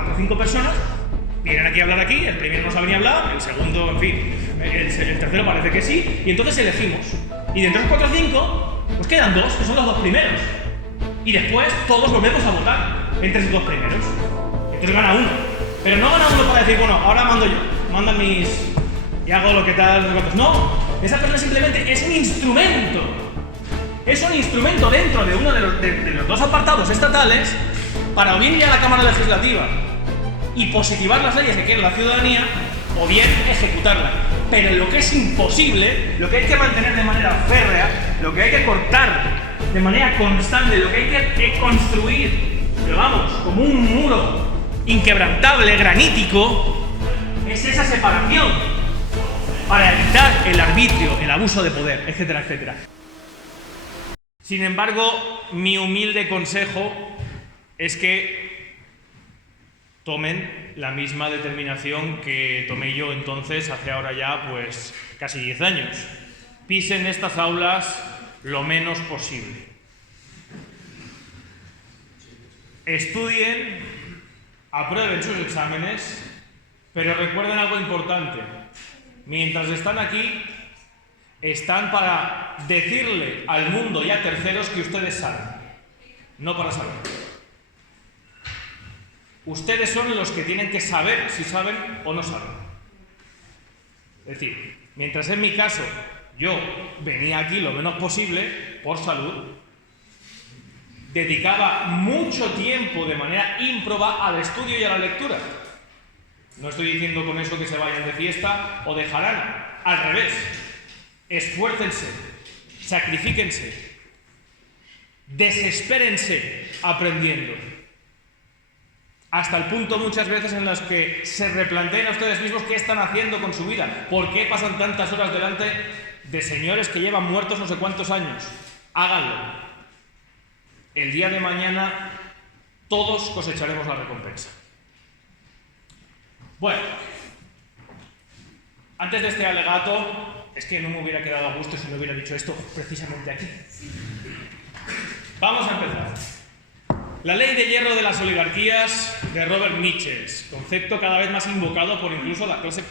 4 o 5 personas vienen aquí a hablar aquí, el primero no sabe ni hablar, el segundo, en fin, el tercero parece que sí, y entonces elegimos. Y de entre los 4 o 5, pues quedan 2, que son los 2 primeros. Y después todos volvemos a votar entre esos 2 primeros. Entonces gana uno. Pero no gana uno para decir, bueno, ahora mando yo, mandan mis... y hago lo que tal, no sé cuántos. No, esa persona simplemente es un instrumento. Es un instrumento dentro de uno de los 2 apartados estatales para o bien ir a la Cámara Legislativa y positivar las leyes que quiere la ciudadanía, o bien ejecutarlas. Pero lo que es imposible, lo que hay que mantener de manera férrea, lo que hay que cortar de manera constante, lo que hay que construir, pero vamos, como un muro inquebrantable, granítico, es esa separación para evitar el arbitrio, el abuso de poder, etcétera, etcétera. Sin embargo, mi humilde consejo es que tomen la misma determinación que tomé yo entonces, hace ahora ya pues casi 10 años. Pisen estas aulas lo menos posible. Estudien, aprueben sus exámenes, pero recuerden algo importante. Mientras están aquí, están para decirle al mundo y a terceros que ustedes saben, no para saber. Ustedes son los que tienen que saber si saben o no saben. Es decir, mientras en mi caso yo venía aquí lo menos posible, por salud, dedicaba mucho tiempo de manera ímproba al estudio y a la lectura. No estoy diciendo con eso que se vayan de fiesta o de jarana. Al revés. Esfuércense, sacrifíquense, desespérense aprendiendo. Hasta el punto muchas veces en los que se replanteen a ustedes mismos qué están haciendo con su vida, por qué pasan tantas horas delante de señores que llevan muertos no sé cuántos años. Háganlo. El día de mañana todos cosecharemos la recompensa. Bueno, antes de este alegato, es que no me hubiera quedado a gusto si no hubiera dicho esto precisamente aquí. Vamos a empezar. La ley de hierro de las oligarquías de Robert Michels, concepto cada vez más invocado por incluso la clase...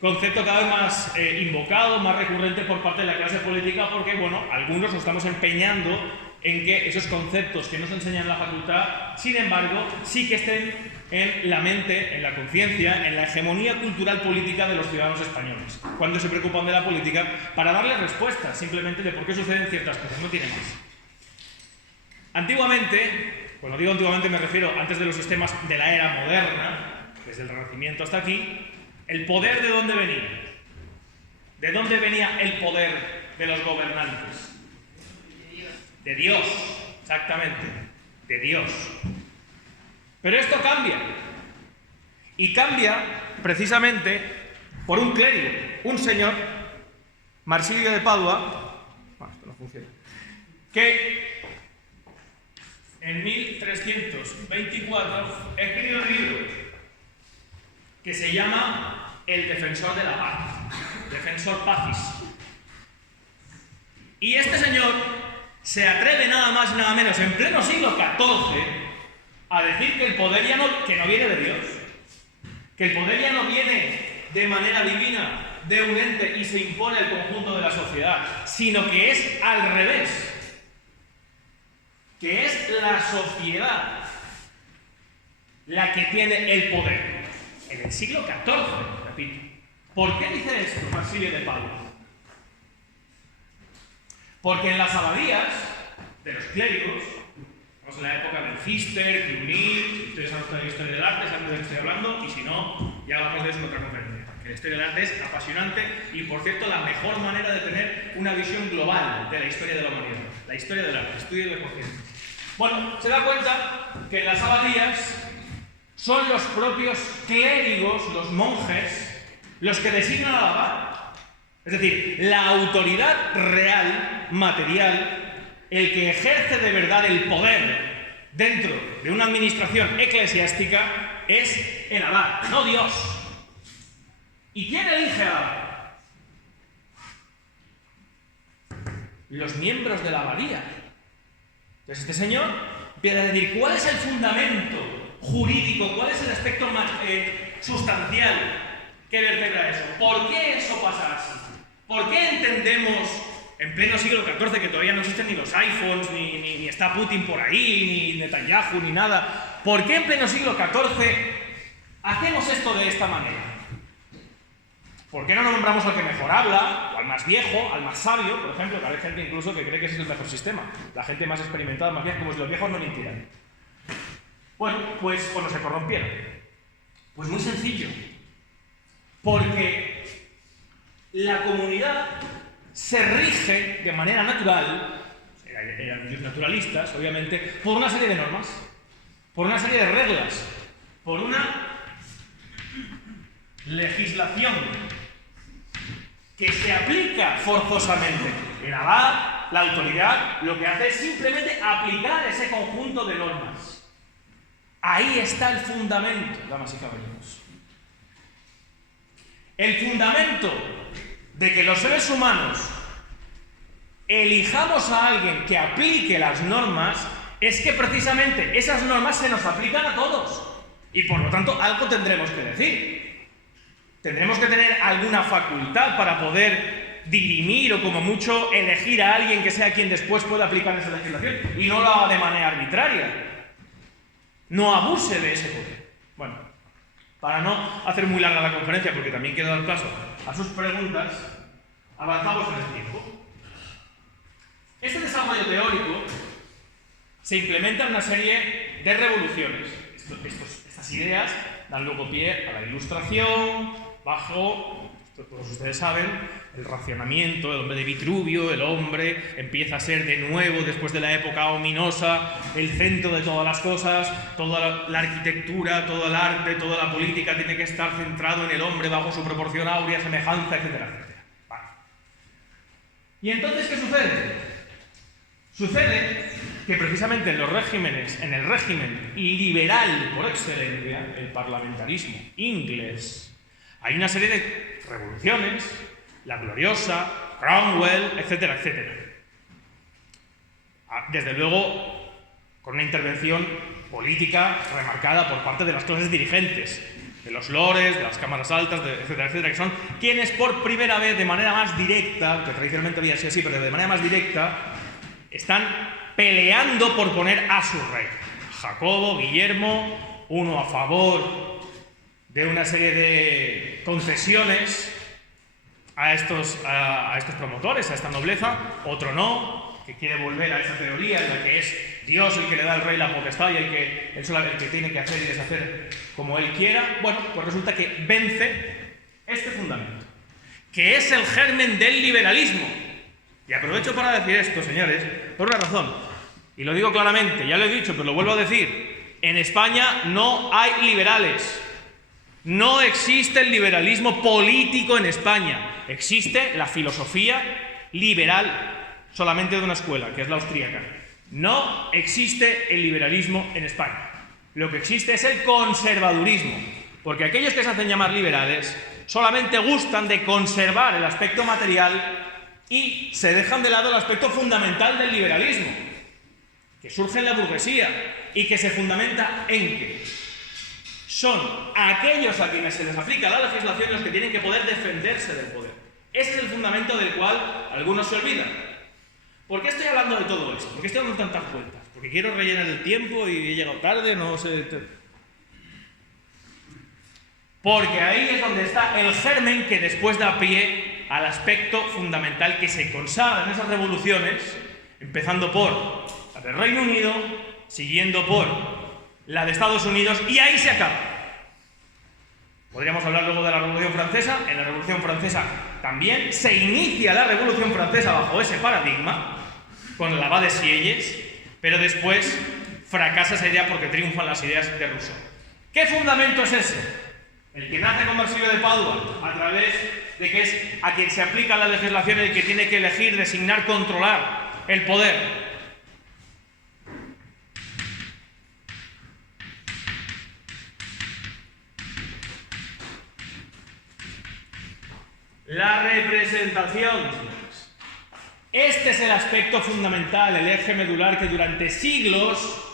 Concepto cada vez más invocado, más recurrente por parte de la clase política porque, bueno, algunos nos estamos empeñando en que esos conceptos que nos enseñan en la facultad, sin embargo, sí que estén en la mente, en la conciencia, en la hegemonía cultural política de los ciudadanos españoles, cuando se preocupan de la política para darles respuestas simplemente de por qué suceden ciertas cosas, no tiene más. Antiguamente, cuando digo antiguamente me refiero antes de los sistemas de la era moderna, desde el Renacimiento hasta aquí, ¿el poder de dónde venía? ¿De dónde venía el poder de los gobernantes? De Dios, exactamente, de Dios. Pero esto cambia. Y cambia precisamente por un clérigo, un señor, Marsilio de Padua, esto no funciona, que en 1324 escribe un libro que se llama El Defensor de la Paz, Defensor Pacis. Y este señor se atreve nada más y nada menos en pleno siglo XIV a decir que el poder ya no viene de Dios, que el poder ya no viene de manera divina de un ente y se impone al conjunto de la sociedad, sino que es al revés, que es la sociedad la que tiene el poder. En el siglo XIV, repito. ¿Por qué dice esto Marsilio de Padua? Porque en las abadías de los clérigos, vamos en la época del Cister, Cluny, ustedes han estudiado historia del arte, saben de lo que estoy hablando, y si no, ya hablamos de eso en otra conferencia. Porque la historia del arte es apasionante y, por cierto, la mejor manera de tener una visión global de la historia de la humanidad. La historia del arte, estudio por cierto. Bueno, se da cuenta que en las abadías son los propios clérigos, los monjes, los que designan al abad. Es decir, la autoridad real, material, el que ejerce de verdad el poder dentro de una administración eclesiástica es el abad, no Dios. ¿Y quién elige al abad? Los miembros de la abadía. Entonces este señor empieza a decir, ¿cuál es el fundamento jurídico, cuál es el aspecto más sustancial que vertebra eso? ¿Por qué eso pasa así? ¿Por qué entendemos en pleno siglo XIV, que todavía no existen ni los iPhones, ni está Putin por ahí, ni Netanyahu, ni nada? ¿Por qué en pleno siglo XIV hacemos esto de esta manera? ¿Por qué no nombramos al que mejor habla, o al más viejo, al más sabio, por ejemplo? Que hay gente incluso que cree que ese es el mejor sistema. La gente más experimentada, más vieja, como si los viejos no mintieran. Bueno, pues cuando se corrompieron. Pues muy sencillo. Porque la comunidad se rige de manera natural, eran naturalistas, obviamente, por una serie de normas, por una serie de reglas, por una legislación que se aplica forzosamente. El abad, la autoridad, lo que hace es simplemente aplicar ese conjunto de normas. Ahí está el fundamento, damas y caballeros. El fundamento de que los seres humanos elijamos a alguien que aplique las normas es que precisamente esas normas se nos aplican a todos. Y por lo tanto, algo tendremos que decir. Tendremos que tener alguna facultad para poder dirimir o como mucho elegir a alguien que sea quien después pueda aplicar esa legislación y no lo haga de manera arbitraria. No abuse de ese poder. Bueno, para no hacer muy larga la conferencia, porque también quiero dar paso a sus preguntas, avanzamos en el tiempo. Este desarrollo teórico se implementa en una serie de revoluciones. Estas ideas dan luego pie a la Ilustración, bajo, todos ustedes saben, el racionamiento, el hombre de Vitruvio, el hombre empieza a ser de nuevo, después de la época ominosa, el centro de todas las cosas, toda la arquitectura, todo el arte, toda la política tiene que estar centrado en el hombre bajo su proporción áurea, semejanza, etcétera, etcétera. Vale. ¿Y entonces qué sucede? Sucede que precisamente en los regímenes, en el régimen liberal por excelencia, el parlamentarismo inglés, hay una serie de revoluciones, la Gloriosa, Cromwell, etcétera, etcétera. Desde luego, con una intervención política remarcada por parte de las clases dirigentes, de los lores, de las cámaras altas, etcétera, etcétera, que son quienes por primera vez, de manera más directa, que tradicionalmente había sido así, pero de manera más directa, están peleando por poner a su rey. Jacobo, Guillermo, uno a favor de una serie de concesiones a estos promotores, a esta nobleza, otro no, que quiere volver a esa teoría en la que es Dios el que le da al rey la potestad y él el que tiene que hacer y deshacer como él quiera. Bueno, pues resulta que vence este fundamento, que es el germen del liberalismo. Y aprovecho para decir esto, señores, por una razón, y lo digo claramente, ya lo he dicho, pero lo vuelvo a decir: en España no hay liberales. No existe el liberalismo político en España. Existe la filosofía liberal solamente de una escuela, que es la austríaca. No existe el liberalismo en España. Lo que existe es el conservadurismo, porque aquellos que se hacen llamar liberales solamente gustan de conservar el aspecto material y se dejan de lado el aspecto fundamental del liberalismo, que surge en la burguesía y que se fundamenta en que son aquellos a quienes se les aplica la legislación los que tienen que poder defenderse del poder. Este es el fundamento del cual algunos se olvidan. ¿Por qué estoy hablando de todo esto? ¿Por qué estoy dando tantas vueltas? ¿Porque quiero rellenar el tiempo y he llegado tarde? No sé. Porque ahí es donde está el germen que después da pie al aspecto fundamental que se consagra en esas revoluciones, empezando por la del Reino Unido, siguiendo por la de Estados Unidos, y ahí se acaba. Podríamos hablar luego de la Revolución Francesa. En la Revolución Francesa también se inicia la Revolución Francesa bajo ese paradigma, con el abad de Sieyes, pero después fracasa esa idea porque triunfan las ideas de Rousseau. ¿Qué fundamento es ese? El que nace con Basilio de Padua, a través de que es a quien se aplica la legislación el que tiene que elegir, designar, controlar el poder. La representación. Este es el aspecto fundamental, el eje medular que durante siglos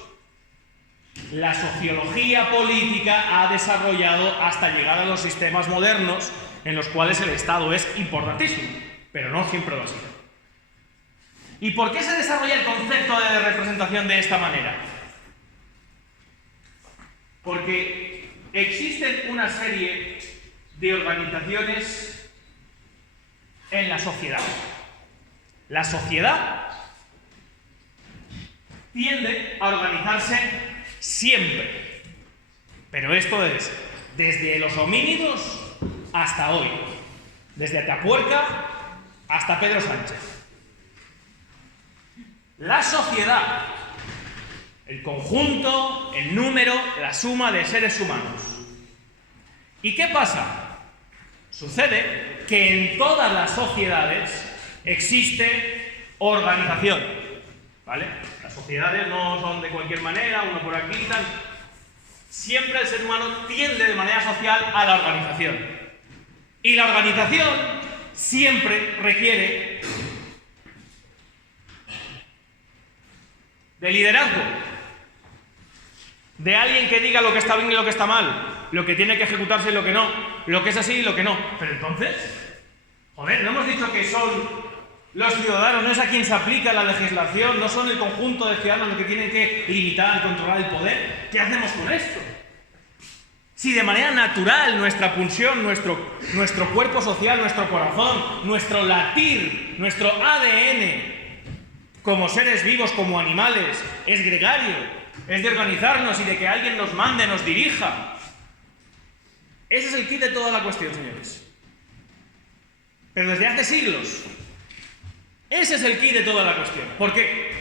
la sociología política ha desarrollado hasta llegar a los sistemas modernos en los cuales el Estado es importantísimo, pero no siempre lo ha sido. ¿Y por qué se desarrolla el concepto de representación de esta manera? Porque existen una serie de organizaciones en la sociedad. La sociedad tiende a organizarse siempre, pero esto es desde los homínidos hasta hoy, desde Atapuerca hasta Pedro Sánchez. La sociedad, el conjunto, el número, la suma de seres humanos. ¿Y qué pasa? Sucede que en todas las sociedades existe organización, ¿vale? Las sociedades no son de cualquier manera, uno por aquí y tal. Siempre el ser humano tiende de manera social a la organización. Y la organización siempre requiere de liderazgo, de alguien que diga lo que está bien y lo que está mal, lo que tiene que ejecutarse y lo que no, lo que es así y lo que no. Pero entonces, joder, no hemos dicho que son los ciudadanos, no es a quien se aplica la legislación, no son el conjunto de ciudadanos los que tienen que limitar, controlar el poder. ¿Qué hacemos con esto? Si de manera natural nuestra pulsión, nuestro cuerpo social, nuestro corazón, nuestro latir, nuestro ADN, como seres vivos, como animales, es gregario, es de organizarnos y de que alguien nos mande, nos dirija. Ese es el quid de toda la cuestión, señores. Pero desde hace siglos. Ese es el quid de toda la cuestión. ¿Por qué?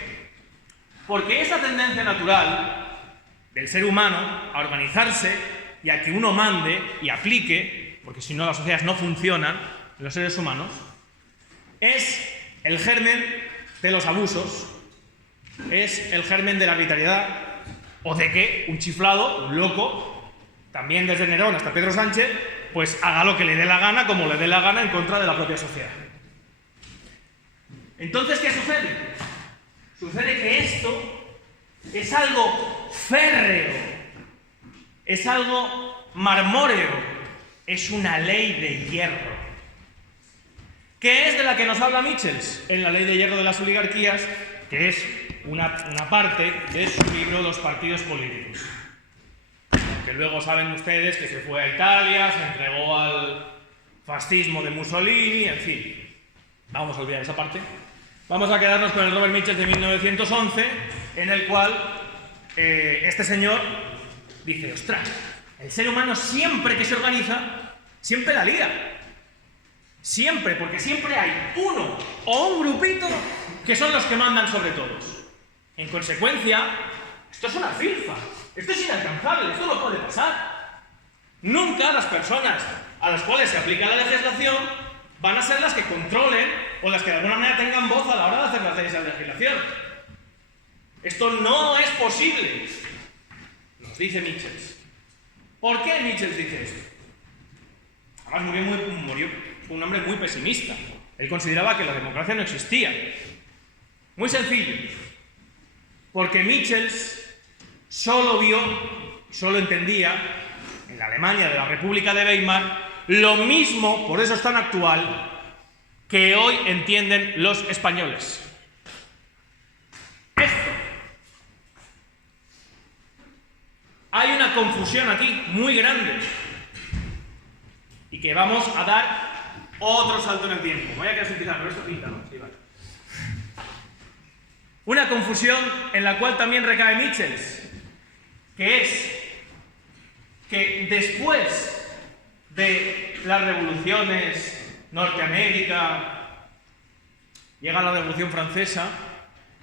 Porque esa tendencia natural del ser humano a organizarse y a que uno mande y aplique, porque si no las sociedades no funcionan, los seres humanos, es el germen de los abusos, es el germen de la arbitrariedad, o de que un chiflado, un loco, también desde Nerón hasta Pedro Sánchez, pues haga lo que le dé la gana, como le dé la gana, en contra de la propia sociedad. Entonces, ¿qué sucede? Sucede que esto es algo férreo, es algo marmóreo, es una ley de hierro. ¿Qué es de la que nos habla Michels en la ley de hierro de las oligarquías? Que es una parte de su libro Los partidos políticos. Que luego saben ustedes que se fue a Italia, se entregó al fascismo de Mussolini, en fin. Vamos a olvidar esa parte. Vamos a quedarnos con el Robert Michels de 1911, en el cual este señor dice, ostras, el ser humano siempre que se organiza, siempre la lía. Siempre, porque siempre hay uno o un grupito que son los que mandan sobre todos. En consecuencia, esto es una filfa, esto es inalcanzable, esto no puede pasar. Nunca las personas a las cuales se aplica la legislación van a ser las que controlen o las que de alguna manera tengan voz a la hora de hacer las leyes de legislación. Esto no es posible, nos dice Michels. ¿Por qué Michels dice esto? Además murió un hombre muy pesimista. Él consideraba que la democracia no existía. Muy sencillo. Porque Michels solo entendía, en la Alemania de la República de Weimar, lo mismo, por eso es tan actual, que hoy entienden los españoles. Esto. Hay una confusión aquí muy grande y que vamos a dar otro salto en el tiempo. Me voy a quedar sin pizarra, pero esto pinta, ¿no? Sí, vale. Una confusión en la cual también recae Michels, que es que después de las revoluciones Norteamérica, llega la Revolución Francesa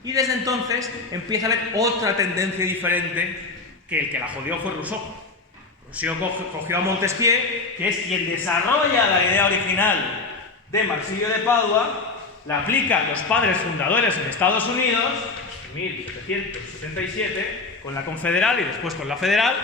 y desde entonces empieza a haber otra tendencia diferente, que el que la jodió fue Rousseau. Rousseau cogió a Montesquieu, que es quien desarrolla la idea original de Marsilio de Padua, la aplica a los padres fundadores en Estados Unidos, en 1777, con la confederal y después con la federal.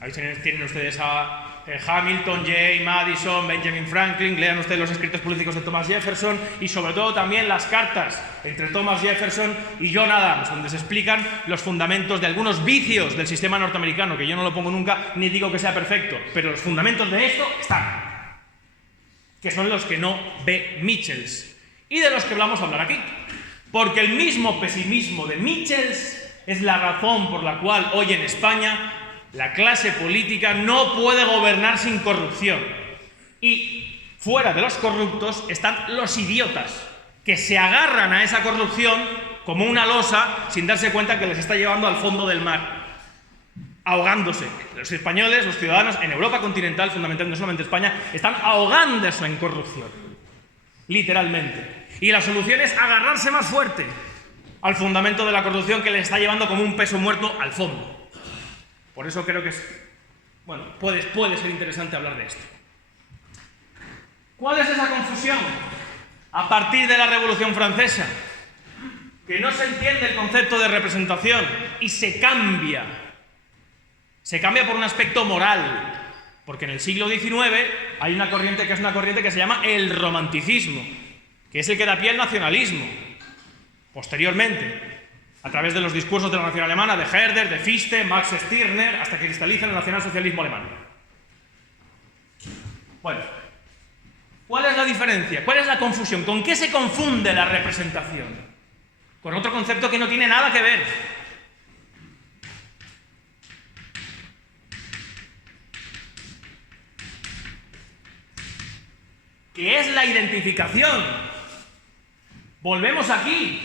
Ahí tienen ustedes a Hamilton, Jay, Madison, Benjamin Franklin, lean ustedes los escritos políticos de Thomas Jefferson y sobre todo también las cartas entre Thomas Jefferson y John Adams, donde se explican los fundamentos de algunos vicios del sistema norteamericano, que yo no lo pongo nunca ni digo que sea perfecto, pero los fundamentos de esto están, que son los que no ve Michels y de los que vamos a hablar aquí, porque el mismo pesimismo de Michels es la razón por la cual hoy en España la clase política no puede gobernar sin corrupción. Y fuera de los corruptos están los idiotas, que se agarran a esa corrupción como una losa sin darse cuenta que les está llevando al fondo del mar, ahogándose. Los españoles, los ciudadanos en Europa continental, fundamentalmente no solamente España, están ahogándose en corrupción, literalmente. Y la solución es agarrarse más fuerte al fundamento de la corrupción que les está llevando como un peso muerto al fondo. Por eso creo que puede ser interesante hablar de esto. ¿Cuál es esa confusión? A partir de la Revolución Francesa, que no se entiende el concepto de representación y se cambia por un aspecto moral, porque en el siglo XIX hay una corriente que se llama el romanticismo, que es el que da pie al nacionalismo. Posteriormente, a través de los discursos de la nación alemana, de Herder, de Fichte, Max Stirner, hasta que cristaliza el nacionalsocialismo alemán. Bueno, ¿cuál es la diferencia? ¿Cuál es la confusión? ¿Con qué se confunde la representación? Con otro concepto que no tiene nada que ver. ¿Qué es la identificación? Volvemos aquí.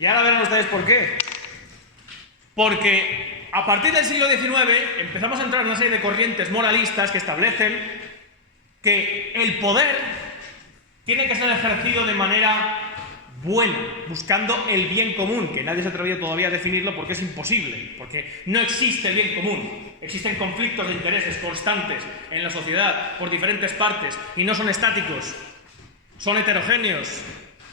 Y ahora verán ustedes por qué. Porque a partir del siglo XIX empezamos a entrar en una serie de corrientes moralistas que establecen que el poder tiene que ser ejercido de manera buena, buscando el bien común, que nadie se ha atrevido todavía a definirlo porque es imposible, porque no existe el bien común. Existen conflictos de intereses constantes en la sociedad por diferentes partes y no son estáticos, son heterogéneos.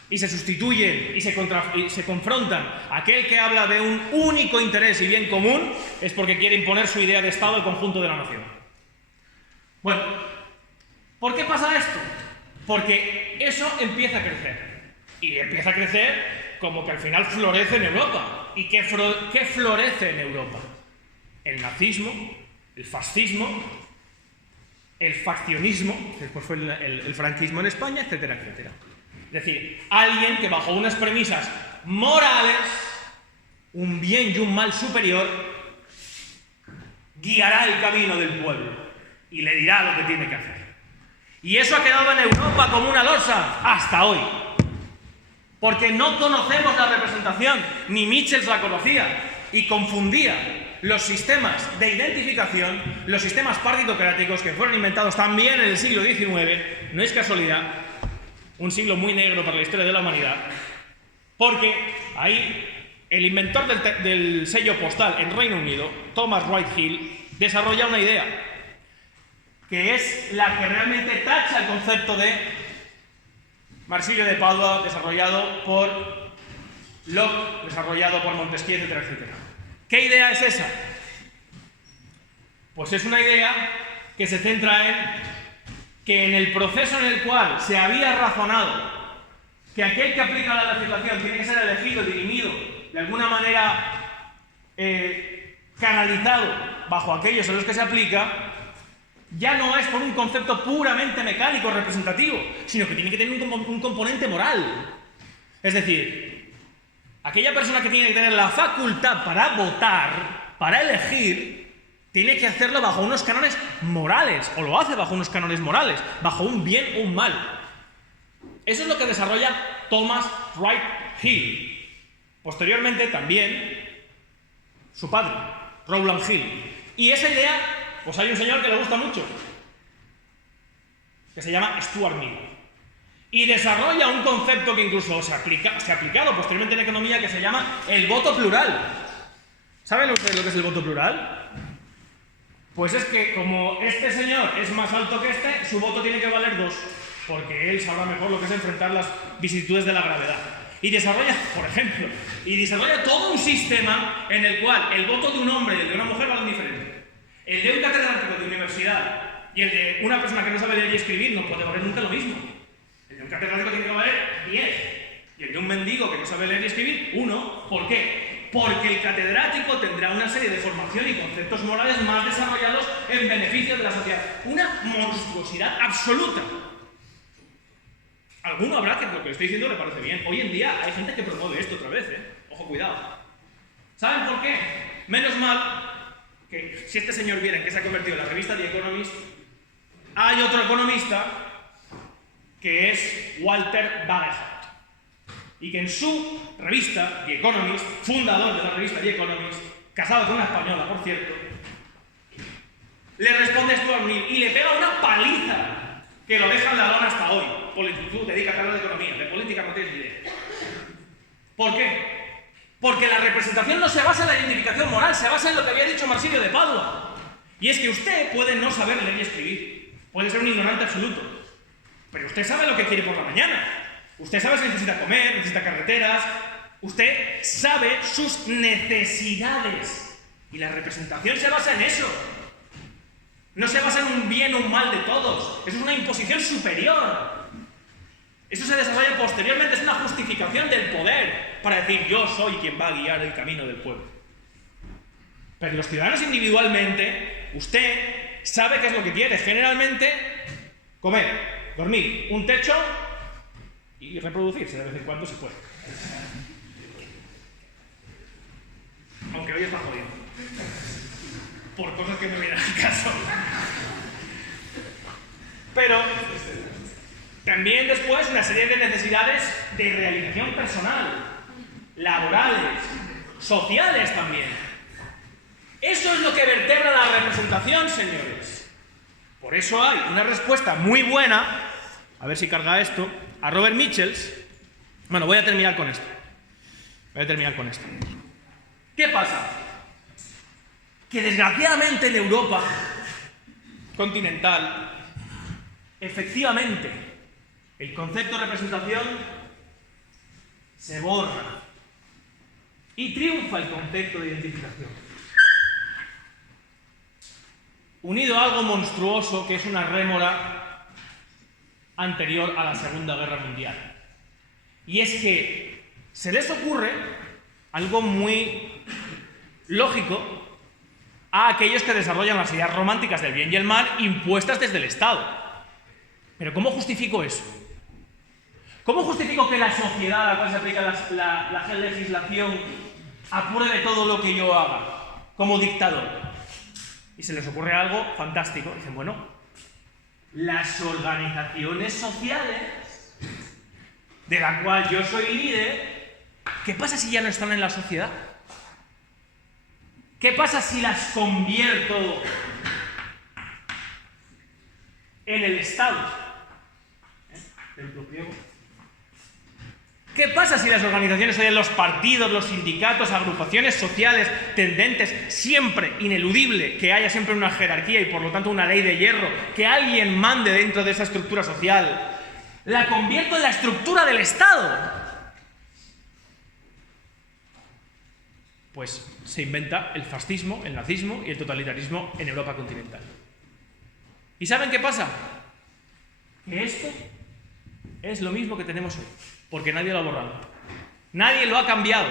Y se sustituyen y se confrontan. Aquel que habla de un único interés y bien común es porque quiere imponer su idea de Estado al conjunto de la nación. Bueno, ¿por qué pasa esto? Porque eso empieza a crecer. Y empieza a crecer como que al final florece en Europa. ¿Y qué florece en Europa? El nazismo, el fascismo, el faccionismo, después fue el franquismo en España, etcétera, etcétera. Es decir, alguien que bajo unas premisas morales, un bien y un mal superior, guiará el camino del pueblo y le dirá lo que tiene que hacer. Y eso ha quedado en Europa como una losa hasta hoy. Porque no conocemos la representación, ni Michels la conocía, y confundía los sistemas de identificación, los sistemas partitocráticos que fueron inventados también en el siglo XIX, no es casualidad, un siglo muy negro para la historia de la humanidad, porque ahí el inventor del sello postal en Reino Unido, Thomas Wright Hill, desarrolla una idea, que es la que realmente tacha el concepto de Marsilio de Padua, desarrollado por Locke, desarrollado por Montesquieu, etcétera, etcétera. ¿Qué idea es esa? Pues es una idea que se centra en que en el proceso en el cual se había razonado que aquel que aplica la legislación tiene que ser elegido, dirimido, de alguna manera canalizado bajo aquellos a los que se aplica, ya no es por un concepto puramente mecánico representativo, sino que tiene que tener un componente moral. Es decir, aquella persona que tiene que tener la facultad para votar, para elegir, tiene que hacerlo bajo unos cánones morales, o lo hace bajo unos cánones morales, bajo un bien o un mal. Eso es lo que desarrolla Thomas Wright Hill. Posteriormente también su padre, Rowland Hill. Y esa idea, pues hay un señor que le gusta mucho, que se llama Stuart Mill. Y desarrolla un concepto que incluso se ha aplicado posteriormente en economía, que se llama el voto plural. ¿Saben ustedes lo que es el voto plural? Pues es que como este señor es más alto que este, su voto tiene que valer 2, porque él sabrá mejor lo que es enfrentar las vicisitudes de la gravedad. Y desarrolla, por ejemplo, todo un sistema en el cual el voto de un hombre y el de una mujer valen diferente. El de un catedrático de universidad y el de una persona que no sabe leer y escribir no puede valer nunca lo mismo. El de un catedrático tiene que valer 10. Y el de un mendigo que no sabe leer y escribir, 1. ¿Por qué? Porque el catedrático tendrá una serie de formación y conceptos morales más desarrollados en beneficio de la sociedad. Una monstruosidad absoluta. Alguno habrá que lo que estoy diciendo le parece bien. Hoy en día hay gente que promueve esto otra vez, ¿eh? Ojo, cuidado. ¿Saben por qué? Menos mal que si este señor viera en qué se ha convertido la revista The Economist, hay otro economista que es Walter Bagehot. Y que en su revista, The Economist, fundador de la revista The Economist, casado con una española, por cierto, le responde a Stuart Mill y le pega una paliza que lo deja en la lona hasta hoy. Tú dedícate a hablar de economía, de política no tienes ni idea. ¿Por qué? Porque la representación no se basa en la identificación moral, se basa en lo que había dicho Marsilio de Padua. Y es que usted puede no saber leer y escribir, puede ser un ignorante absoluto, pero usted sabe lo que quiere por la mañana. Usted sabe si necesita comer, necesita carreteras, usted sabe sus necesidades. Y la representación se basa en eso. No se basa en un bien o un mal de todos. Eso es una imposición superior. Eso se desarrolla posteriormente, es una justificación del poder para decir yo soy quien va a guiar el camino del pueblo. Pero los ciudadanos individualmente, usted sabe qué es lo que quiere. Generalmente, comer, dormir, un techo y reproducirse de vez en cuando se puede. Aunque hoy está jodido. Por cosas que no vienen al caso. Pero también después una serie de necesidades de realización personal, laborales, sociales también. Eso es lo que vertebra la representación, señores. Por eso hay una respuesta muy buena, a ver si carga esto, a Robert Michels. Bueno, voy a terminar con esto. ¿Qué pasa? Que desgraciadamente en Europa continental, efectivamente, el concepto de representación se borra y triunfa el concepto de identificación. Unido a algo monstruoso que es una rémora anterior a la Segunda Guerra Mundial. Y es que se les ocurre algo muy lógico a aquellos que desarrollan las ideas románticas del bien y el mal impuestas desde el Estado. Pero ¿cómo justifico eso? ¿Cómo justifico que la sociedad a la cual se aplica la legislación apruebe todo lo que yo haga como dictador? Y se les ocurre algo fantástico. Dicen, bueno, las organizaciones sociales de la cual yo soy líder, ¿qué pasa si ya no están en la sociedad? ¿Qué pasa si las convierto en el Estado? ¿Qué pasa si las organizaciones son los partidos, los sindicatos, agrupaciones sociales tendentes, siempre ineludible que haya siempre una jerarquía y por lo tanto una ley de hierro, que alguien mande dentro de esa estructura social, la convierto en la estructura del Estado? Pues se inventa el fascismo, el nazismo y el totalitarismo en Europa continental. ¿Y saben qué pasa? Que esto es lo mismo que tenemos hoy, porque nadie lo ha borrado. Nadie lo ha cambiado.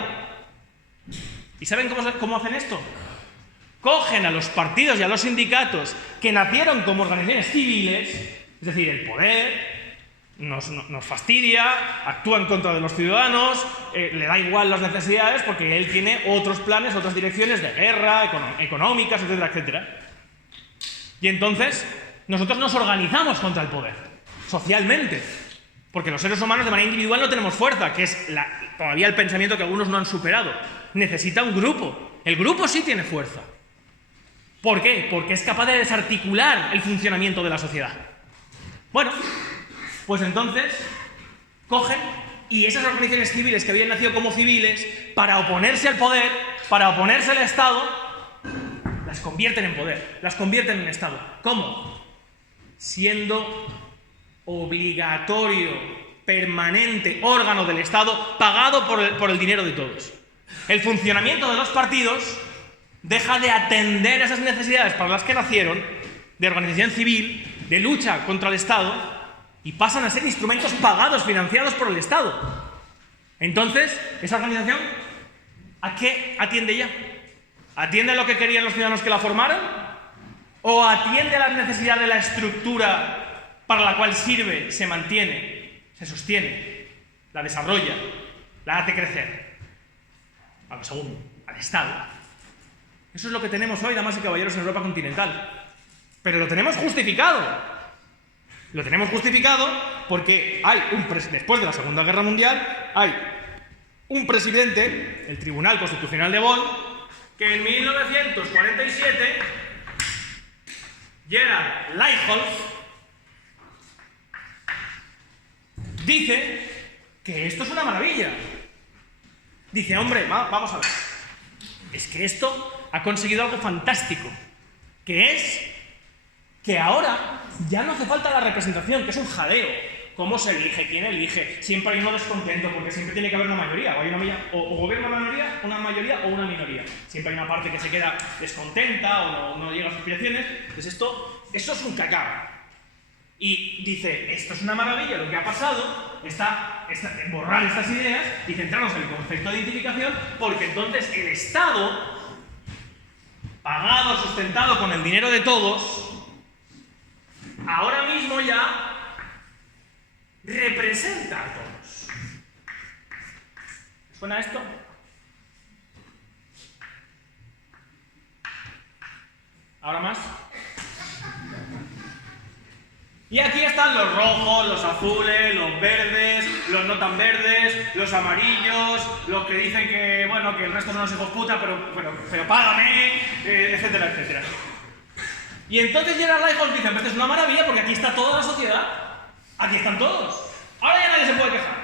¿Y saben cómo hacen esto? Cogen a los partidos y a los sindicatos que nacieron como organizaciones civiles, es decir, el poder nos fastidia, actúa en contra de los ciudadanos, le da igual las necesidades porque él tiene otros planes, otras direcciones de guerra, económicas, etcétera, etcétera. Y entonces nosotros nos organizamos contra el poder, socialmente, porque los seres humanos de manera individual no tenemos fuerza, que es todavía el pensamiento que algunos no han superado. Necesita un grupo. El grupo sí tiene fuerza. ¿Por qué? Porque es capaz de desarticular el funcionamiento de la sociedad. Bueno, pues entonces cogen y esas organizaciones civiles que habían nacido como civiles para oponerse al poder, para oponerse al Estado, las convierten en poder, las convierten en Estado. ¿Cómo? Siendo obligatorio, permanente órgano del Estado pagado por el dinero de todos. El funcionamiento de los partidos deja de atender esas necesidades para las que nacieron, de organización civil, de lucha contra el Estado, y pasan a ser instrumentos pagados, financiados por el Estado. Entonces, esa organización, ¿a qué atiende ya? ¿Atiende a lo que querían los ciudadanos que la formaron? ¿O atiende a las necesidades de la estructura para la cual sirve, se mantiene, se sostiene, la desarrolla, la hace crecer? A lo segundo, al Estado. Eso es lo que tenemos hoy, damas y caballeros, en Europa continental. Pero lo tenemos justificado. Lo tenemos justificado porque hay después de la Segunda Guerra Mundial, hay un presidente, el Tribunal Constitucional de Bonn, que en 1947, Gerhard Leichtholf, dice que esto es una maravilla. Dice, hombre, vamos a ver, es que esto ha conseguido algo fantástico, que es que ahora ya no hace falta la representación, que es un jadeo. ¿Cómo se elige? ¿Quién elige? Siempre hay uno descontento, porque siempre tiene que haber una mayoría. O gobierna una mayoría o una minoría. Siempre hay una parte que se queda descontenta o no llega a sus aspiraciones. Pues eso es un cacao. Y dice, esto es una maravilla, lo que ha pasado, borrar estas ideas y centrarnos en el concepto de identificación, porque entonces el Estado, pagado, sustentado con el dinero de todos, ahora mismo ya representa a todos. ¿Suena esto? ¿Ahora más? Y aquí están los rojos, los azules, los verdes, los no tan verdes, los amarillos, los que dicen que, bueno, que el resto son los hijos puta, pero págame, etcétera, etcétera. Y entonces Gerhard Leichtholf dice, pues es una maravilla porque aquí está toda la sociedad, aquí están todos. Ahora ya nadie se puede quejar.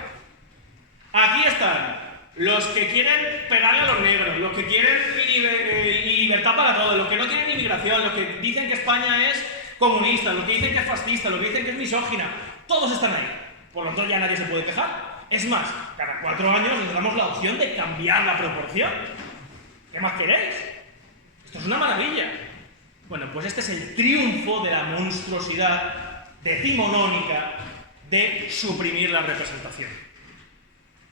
Aquí están los que quieren pegarle a los negros, los que quieren libertad para todos, los que no quieren inmigración, los que dicen que España es comunista, los que dicen que es fascista, los que dicen que es misógina. Todos están ahí. Por lo tanto ya nadie se puede quejar. Es más, cada 4 años les damos la opción de cambiar la proporción. ¿Qué más queréis? Esto es una maravilla. Bueno, pues este es el triunfo de la monstruosidad decimonónica de suprimir la representación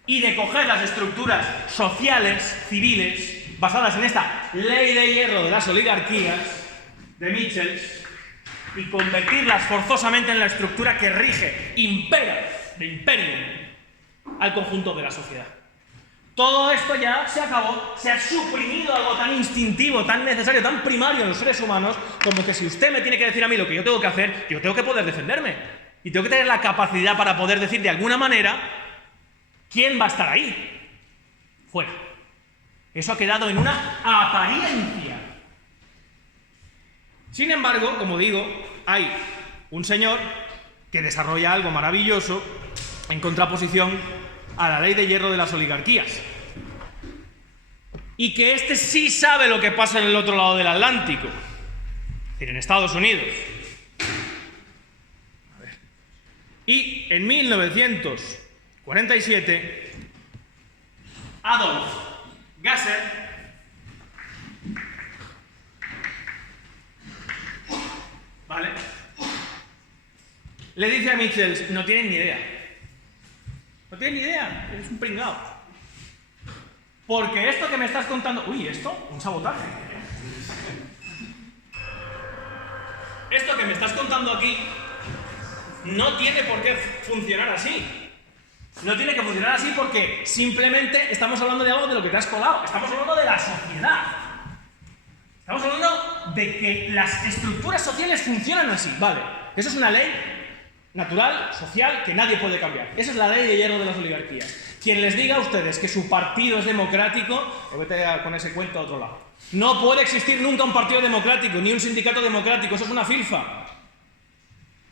y de coger las estructuras sociales, civiles, basadas en esta ley de hierro de las oligarquías de Michels y convertirlas forzosamente en la estructura que rige, impera, de imperio al conjunto de la sociedad. Todo esto ya se acabó, se ha suprimido algo tan instintivo, tan necesario, tan primario en los seres humanos, como que si usted me tiene que decir a mí lo que yo tengo que hacer, yo tengo que poder defenderme. Y tengo que tener la capacidad para poder decir de alguna manera quién va a estar ahí. Fuera. Eso ha quedado en una apariencia. Sin embargo, como digo, hay un señor que desarrolla algo maravilloso en contraposición a la ley de hierro de las oligarquías. Y que este sí sabe lo que pasa en el otro lado del Atlántico, es decir, en Estados Unidos. A ver. Y en 1947, Adolf Gasser le dice a Michels, no tienen ni idea. No tienen ni idea, eres un pringao. Porque esto que me estás contando... Uy, ¿esto? Un sabotaje. Esto que me estás contando aquí no tiene por qué funcionar así. No tiene que funcionar así porque simplemente estamos hablando de algo de lo que te has colado. Estamos hablando de la sociedad. Estamos hablando de que las estructuras sociales funcionan así. Vale, eso es una ley natural, social, que nadie puede cambiar. Esa es la ley de hierro de las oligarquías. Quien les diga a ustedes que su partido es democrático, o vete con ese cuento a otro lado. No puede existir nunca un partido democrático, ni un sindicato democrático. Eso es una filfa.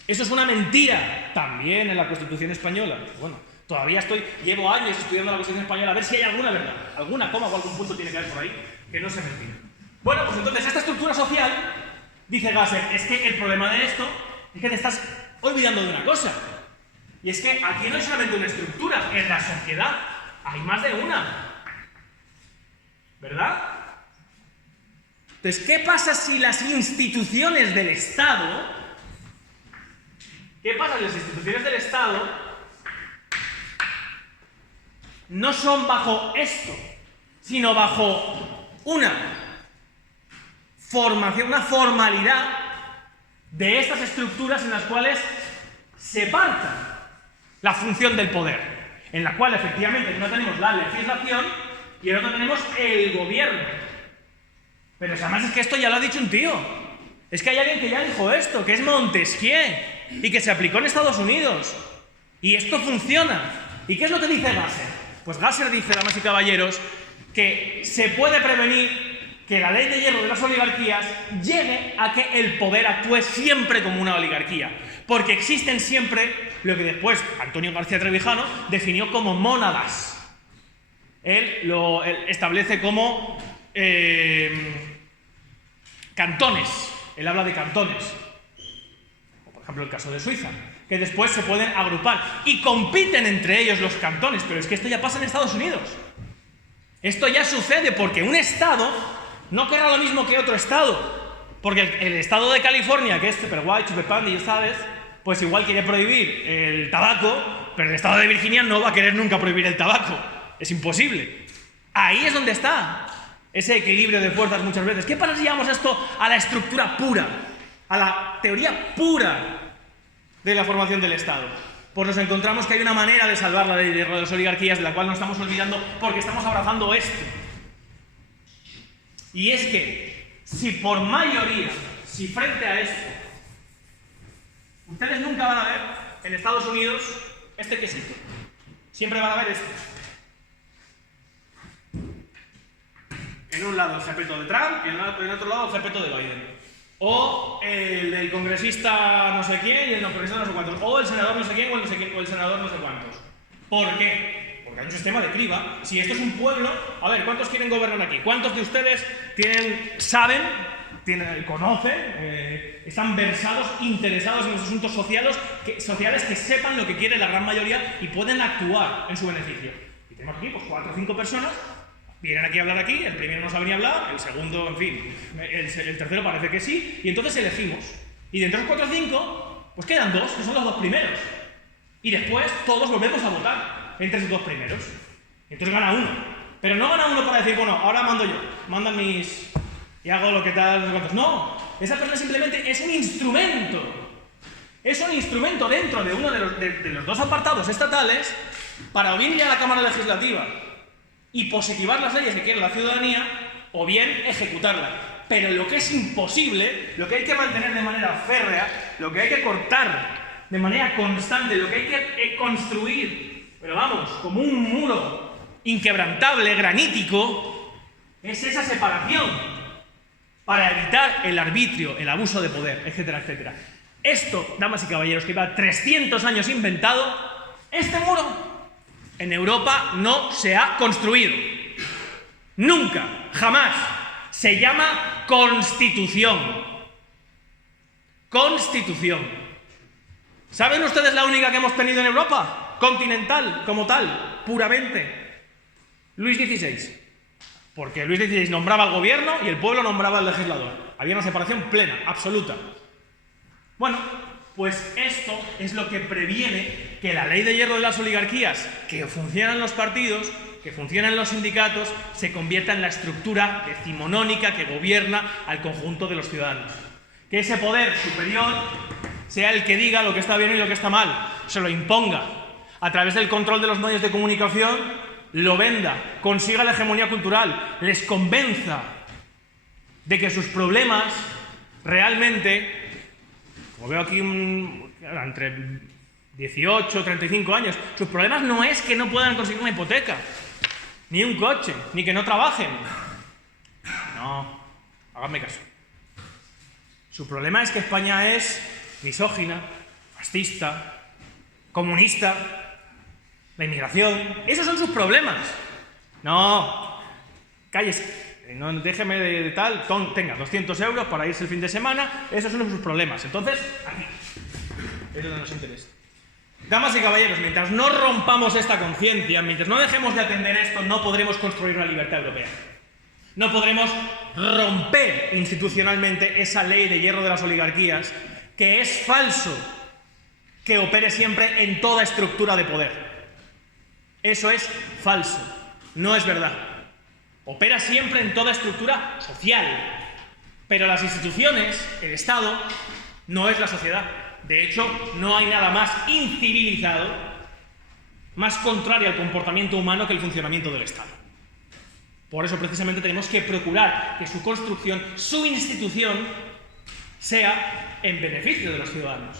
Eso es una mentira. También en la Constitución española. Bueno, todavía llevo años estudiando la Constitución española a ver si hay alguna verdad. Alguna coma o algún punto tiene que haber por ahí que no sea mentira. Bueno, pues entonces esta estructura social, dice Gasser, es que el problema de esto es que te estás olvidando de una cosa. Y es que aquí no hay solamente una estructura, en la sociedad hay más de una. ¿Verdad? Entonces, ¿qué pasa si las instituciones del Estado... ¿Qué pasa si las instituciones del Estado no son bajo esto, sino bajo una formación, una formalidad de estas estructuras en las cuales se parta la función del poder, en la cual efectivamente en una tenemos la legislación y en otra tenemos el gobierno? Pero además es que esto ya lo ha dicho un tío. Es que hay alguien que ya dijo esto, que es Montesquieu, y que se aplicó en Estados Unidos. Y esto funciona. ¿Y qué es lo que dice Gasser? Pues Gasser dice, damas y caballeros, que se puede prevenir que la ley de hierro de las oligarquías llegue a que el poder actúe siempre como una oligarquía. Porque existen siempre lo que después Antonio García Trevijano definió como mónadas. Él lo establece como cantones. Él habla de cantones. O por ejemplo el caso de Suiza, que después se pueden agrupar y compiten entre ellos los cantones. Pero es que esto ya pasa en Estados Unidos. Esto ya sucede porque un Estado no querrá lo mismo que otro Estado. Porque el Estado de California, que es super guay, super pandy, ya sabes, pues igual quiere prohibir el tabaco, pero el Estado de Virginia no va a querer nunca prohibir el tabaco. Es imposible. Ahí es donde está ese equilibrio de fuerzas muchas veces. ¿Qué pasa si llevamos esto a la estructura pura, a la teoría pura de la formación del Estado? Pues nos encontramos que hay una manera de salvar la ley de las oligarquías de la cual nos estamos olvidando porque estamos abrazando esto. Y es que, si por mayoría, si frente a esto, ustedes nunca van a ver en Estados Unidos este quesito. Siempre van a ver este. En un lado el jepeto de Trump y en otro lado el jepeto de Biden. O el del congresista no sé quién y el congresista no sé cuántos. O el senador no sé quién o el senador no sé cuántos. ¿Por qué? Porque hay un sistema de criba. Si esto es un pueblo, a ver, ¿cuántos quieren gobernar aquí? ¿Cuántos de ustedes saben, conocen, están versados, interesados en los asuntos sociales que sepan lo que quiere la gran mayoría y pueden actuar en su beneficio? Y tenemos aquí pues 4 o 5 personas. Vienen aquí a hablar aquí, el primero no sabe ni hablar, el segundo, en fin, el tercero parece que sí, y entonces elegimos. Y de entre los 4 o 5, pues quedan 2, que son los 2 primeros. Y después todos volvemos a votar entre esos 2 primeros. Entonces gana uno. Pero no gana uno para decir, bueno, ahora mando yo, mandan mis... y hago lo que tal, no sé cuántos. No, esa persona simplemente es un instrumento. Es un instrumento dentro de uno de los 2 apartados estatales para o bien ir a la Cámara Legislativa y positivar las leyes que quiere la ciudadanía, o bien ejecutarlas. Pero lo que es imposible, lo que hay que mantener de manera férrea, lo que hay que cortar de manera constante, lo que hay que construir, pero vamos, como un muro inquebrantable, granítico, es esa separación para evitar el arbitrio, el abuso de poder, etcétera, etcétera. Esto, damas y caballeros, que lleva 300 años inventado, este muro en Europa no se ha construido. Nunca, jamás. Se llama Constitución. Constitución. ¿Saben ustedes la única que hemos tenido en Europa? Continental, como tal, puramente. Luis XVI. Porque Luis XVI nombraba al gobierno y el pueblo nombraba al legislador. Había una separación plena, absoluta. Bueno, pues esto es lo que previene que la ley de hierro de las oligarquías, que funcionan los partidos, que funcionan los sindicatos, se convierta en la estructura decimonónica que gobierna al conjunto de los ciudadanos. Que ese poder superior sea el que diga lo que está bien y lo que está mal, se lo imponga, a través del control de los medios de comunicación, lo venda, consiga la hegemonía cultural, les convenza de que sus problemas realmente... Como veo aquí entre 18 y 35 años, sus problemas no es que no puedan conseguir una hipoteca, ni un coche, ni que no trabajen. No, háganme caso. Su problema es que España es misógina, fascista, comunista, la inmigración. Esos son sus problemas. No, cállese. No, déjeme de tal, tenga 200 euros para irse el fin de semana, esos son sus problemas. Entonces, aquí es donde nos interesa. Damas y caballeros, mientras no rompamos esta conciencia, mientras no dejemos de atender esto, no podremos construir una libertad europea. No podremos romper institucionalmente esa ley de hierro de las oligarquías, que es falso que opere siempre en toda estructura de poder. Eso es falso, no es verdad. Opera siempre en toda estructura social, pero las instituciones, el Estado, no es la sociedad. De hecho, no hay nada más incivilizado, más contrario al comportamiento humano que el funcionamiento del Estado. Por eso, precisamente, tenemos que procurar que su construcción, su institución, sea en beneficio de los ciudadanos.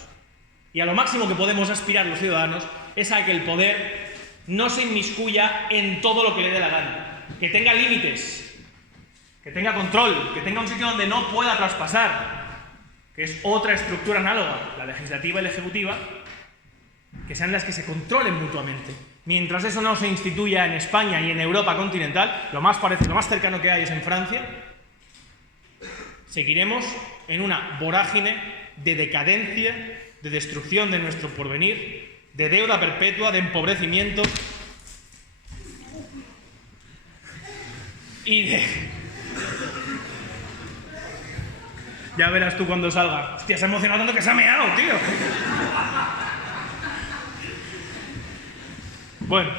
Y a lo máximo que podemos aspirar los ciudadanos es a que el poder no se inmiscuya en todo lo que le dé la gana, que tenga límites, que tenga control, que tenga un sitio donde no pueda traspasar, que es otra estructura análoga, la legislativa y la ejecutiva, que sean las que se controlen mutuamente. Mientras eso no se instituya en España y en Europa continental, lo más cercano que hay es en Francia, seguiremos en una vorágine de decadencia, de destrucción de nuestro porvenir, de deuda perpetua, de empobrecimiento y de... Ya verás tú cuando salga. Hostia, se ha emocionado tanto que se ha meado, tío. Bueno,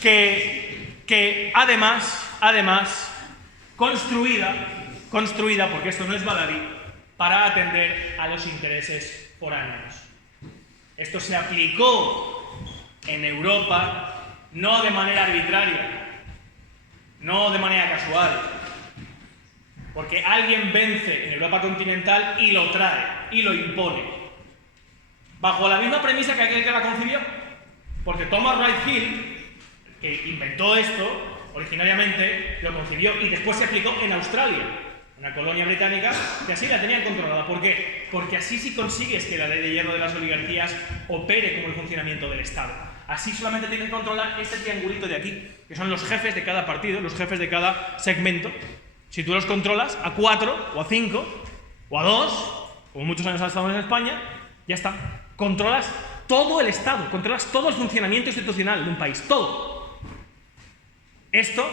que además, construida, porque esto no es baladí, para atender a los intereses foráneos. Esto se aplicó en Europa, no de manera arbitraria, no de manera casual, porque alguien vence en Europa continental y lo trae, y lo impone, bajo la misma premisa que aquel que la concibió. Porque Thomas Wright Hill, que inventó esto, originariamente lo concibió y después se aplicó en Australia, una colonia británica, que así la tenían controlada. ¿Por qué? Porque así sí consigues que la ley de hierro de las oligarquías opere como el funcionamiento del Estado. Así solamente tienes que controlar este triangulito de aquí, que son los jefes de cada partido, los jefes de cada segmento. Si tú los controlas a 4, o a 5, o a 2, como muchos años ha estado en España, ya está. Controlas todo el Estado, controlas todo el funcionamiento institucional de un país, todo. Esto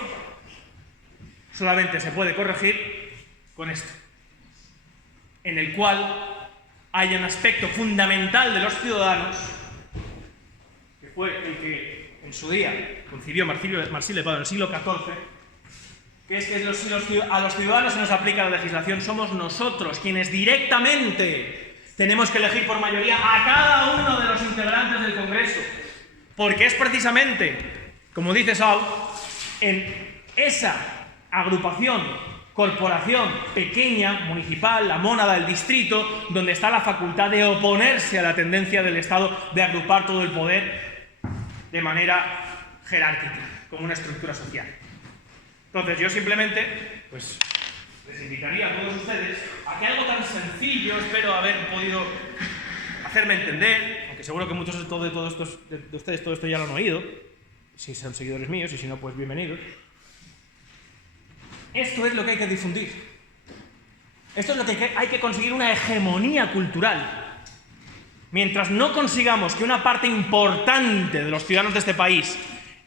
solamente se puede corregir con esto, en el cual hay un aspecto fundamental de los ciudadanos, que fue el que en su día concibió Marsilio Lepardo en el siglo XIV, que es que a los ciudadanos se nos aplica la legislación, somos nosotros quienes directamente tenemos que elegir por mayoría a cada uno de los integrantes del Congreso, porque es precisamente, como dice Saul, en esa agrupación, corporación pequeña, municipal, la mónada del distrito, donde está la facultad de oponerse a la tendencia del Estado de agrupar todo el poder de manera jerárquica, como una estructura social. Entonces yo simplemente, pues, les invitaría a todos ustedes a que algo tan sencillo, espero haber podido hacerme entender, aunque seguro que muchos de ustedes todo esto ya lo han oído, si son seguidores míos, y si no, pues bienvenidos. Esto es lo que hay que difundir. Esto es lo que hay que conseguir, una hegemonía cultural. Mientras no consigamos que una parte importante de los ciudadanos de este país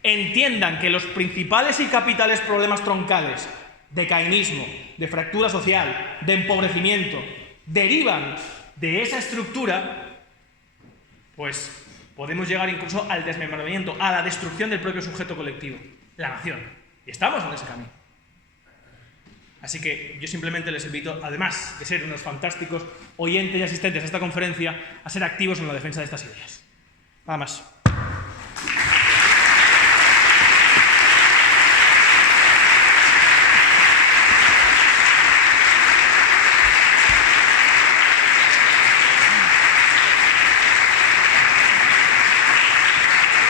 entiendan que los principales y capitales problemas troncales de cainismo, de fractura social, de empobrecimiento, derivan de esa estructura, pues podemos llegar incluso al desmembramiento, a la destrucción del propio sujeto colectivo, la nación. Y estamos en ese camino. Así que yo simplemente les invito, además de ser unos fantásticos oyentes y asistentes a esta conferencia, a ser activos en la defensa de estas ideas. Nada más.